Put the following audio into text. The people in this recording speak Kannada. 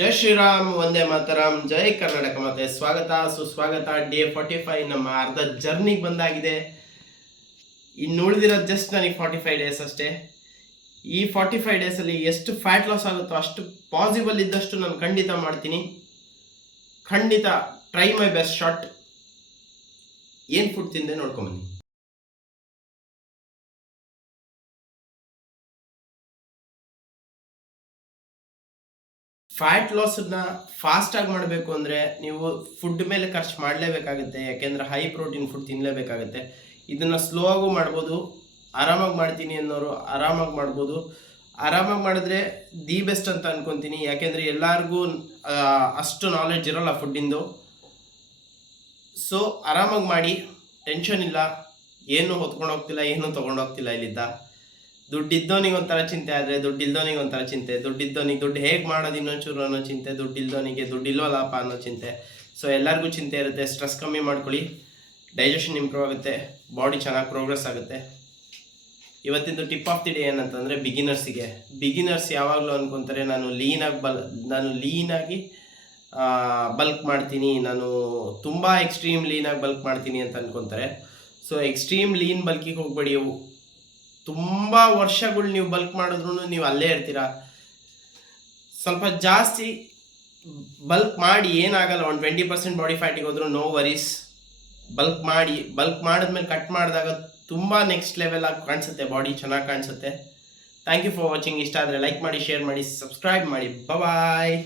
ಜೈ ಶ್ರೀರಾಮ್, ವಂದೇ ಮಾತರಂ, ಜೈ ಕರ್ನಾಟಕ. ಮತ್ತೆ ಸ್ವಾಗತ ಸುಸ್ವಾಗತ. ಡೇ 45 ನಮ್ಮ ಅರ್ಧ ಜರ್ನಿಗೆ ಬಂದಾಗಿದೆ. ಇನ್ನು ಉಳಿದಿರೋದು ಜಸ್ಟ್ ನನಗೆ 45 ಡೇಸ್ ಅಷ್ಟೇ. ಈ 45 ಡೇಸಲ್ಲಿ ಎಷ್ಟು ಫ್ಯಾಟ್ ಲಾಸ್ ಆಗುತ್ತೋ ಅಷ್ಟು ಪಾಸಿಬಲ್ ಇದ್ದಷ್ಟು ನಾನು ಖಂಡಿತ ಮಾಡ್ತೀನಿ. ಖಂಡಿತ ಟ್ರೈ ಮೈ ಬೆಸ್ಟ್ ಶಾಟ್. ಏನು ಫುಡ್ ತಿಂದೆ ನೋಡ್ಕೊಂಬನ್ನಿ. ಫ್ಯಾಟ್ ಲಾಸನ್ನ ಫಾಸ್ಟಾಗಿ ಮಾಡಬೇಕು ಅಂದರೆ ನೀವು ಫುಡ್ ಮೇಲೆ ಖರ್ಚು ಮಾಡಲೇಬೇಕಾಗುತ್ತೆ. ಯಾಕೆಂದರೆ ಹೈ ಪ್ರೋಟೀನ್ ಫುಡ್ ತಿನ್ನಲೇಬೇಕಾಗುತ್ತೆ. ಇದನ್ನು ಸ್ಲೋ ಆಗು ಮಾಡ್ಬೋದು. ಆರಾಮಾಗಿ ಮಾಡ್ತೀನಿ ಅನ್ನೋರು ಆರಾಮಾಗಿ ಮಾಡ್ಬೋದು. ಆರಾಮಾಗಿ ಮಾಡಿದ್ರೆ ದಿ ಬೆಸ್ಟ್ ಅಂತ ಅನ್ಕೊತೀನಿ. ಯಾಕೆಂದರೆ ಎಲ್ಲರಿಗೂ ಅಷ್ಟು ನಾಲೆಡ್ಜ್ ಇರೋಲ್ಲ ಫುಡ್ಡಿಂದು. ಸೊ ಆರಾಮಾಗಿ ಮಾಡಿ, ಟೆನ್ಷನ್ ಇಲ್ಲ. ಏನು ಹೊತ್ಕೊಂಡು ಹೋಗ್ತಿಲ್ಲ, ಏನು ತೊಗೊಂಡು ಹೋಗ್ತಿಲ್ಲ ಇಲ್ಲಿದ್ದ. ದುಡ್ಡಿದ್ದವನಿಗೆ ಒಂಥರ ಚಿಂತೆ ಆದರೆ ದುಡ್ಡಿಲ್ದವನಿಗೆ ಒಂಥರ ಚಿಂತೆ. ದುಡ್ಡಿದ್ದವನಿಗೆ ದುಡ್ಡು ಹೇಗೆ ಮಾಡೋದು ಇನ್ನೊಂಚೂರು ಅನ್ನೋ ಚಿಂತೆ, ದುಡ್ಡಿಲ್ದವನಿಗೆ ದುಡ್ಡಿಲ್ವಲ್ಲಪ್ಪ ಅನ್ನೋ ಚಿಂತೆ. ಸೊ ಎಲ್ಲರಿಗೂ ಚಿಂತೆ ಇರುತ್ತೆ. ಸ್ಟ್ರೆಸ್ ಕಮ್ಮಿ ಮಾಡ್ಕೊಳ್ಳಿ, ಡೈಜೆಷನ್ ಇಂಪ್ರೂವ್ ಆಗುತ್ತೆ, ಬಾಡಿ ಚೆನ್ನಾಗಿ ಪ್ರೋಗ್ರೆಸ್ ಆಗುತ್ತೆ. ಇವತ್ತಿಂದು ಟಿಪ್ ಆಫ್ ದಿ ಡೇ ಏನಂತಂದರೆ ಬಿಗಿನರ್ಸ್ ಯಾವಾಗಲೂ ಅಂದ್ಕೊತಾರೆ ನಾನು ಲೀನಾಗಿ ಬಲ್ಕ್ ಮಾಡ್ತೀನಿ, ನಾನು ತುಂಬ ಎಕ್ಸ್ಟ್ರೀಮ್ ಲೀನಾಗಿ ಬಲ್ಕ್ ಮಾಡ್ತೀನಿ ಅಂತ ಅಂದ್ಕೊತಾರೆ. ಸೊ ಎಕ್ಸ್ಟ್ರೀಮ್ ಲೀನ್ ಬಲ್ಕಿಗೆ ಹೋಗಬೇಡಿ. ತುಂಬ ವರ್ಷಗಳು ನೀವು ಬಲ್ಕ್ ಮಾಡಿದ್ರು ನೀವು ಅಲ್ಲೇ ಇರ್ತೀರ. ಸ್ವಲ್ಪ ಜಾಸ್ತಿ ಬಲ್ಕ್ ಮಾಡಿ ಏನಾಗಲ್ಲ. 20% ಬಾಡಿ ಫ್ಯಾಟಿಗೆ ಹೋದ್ರು ನೋ ವರೀಸ್. ಬಲ್ಕ್ ಮಾಡಿದ್ಮೇಲೆ ಕಟ್ ಮಾಡಿದಾಗ ತುಂಬ ನೆಕ್ಸ್ಟ್ ಲೆವೆಲ್ ಆಗಿ ಕಾಣಿಸುತ್ತೆ, ಬಾಡಿ ಚೆನ್ನಾಗಿ ಕಾಣಿಸುತ್ತೆ. Thank you for watching. ಇಷ್ಟ ಆದರೆ ಲೈಕ್ ಮಾಡಿ, ಶೇರ್ ಮಾಡಿ, ಸಬ್ಸ್ಕ್ರೈಬ್ ಮಾಡಿ. ಬಾಯ್.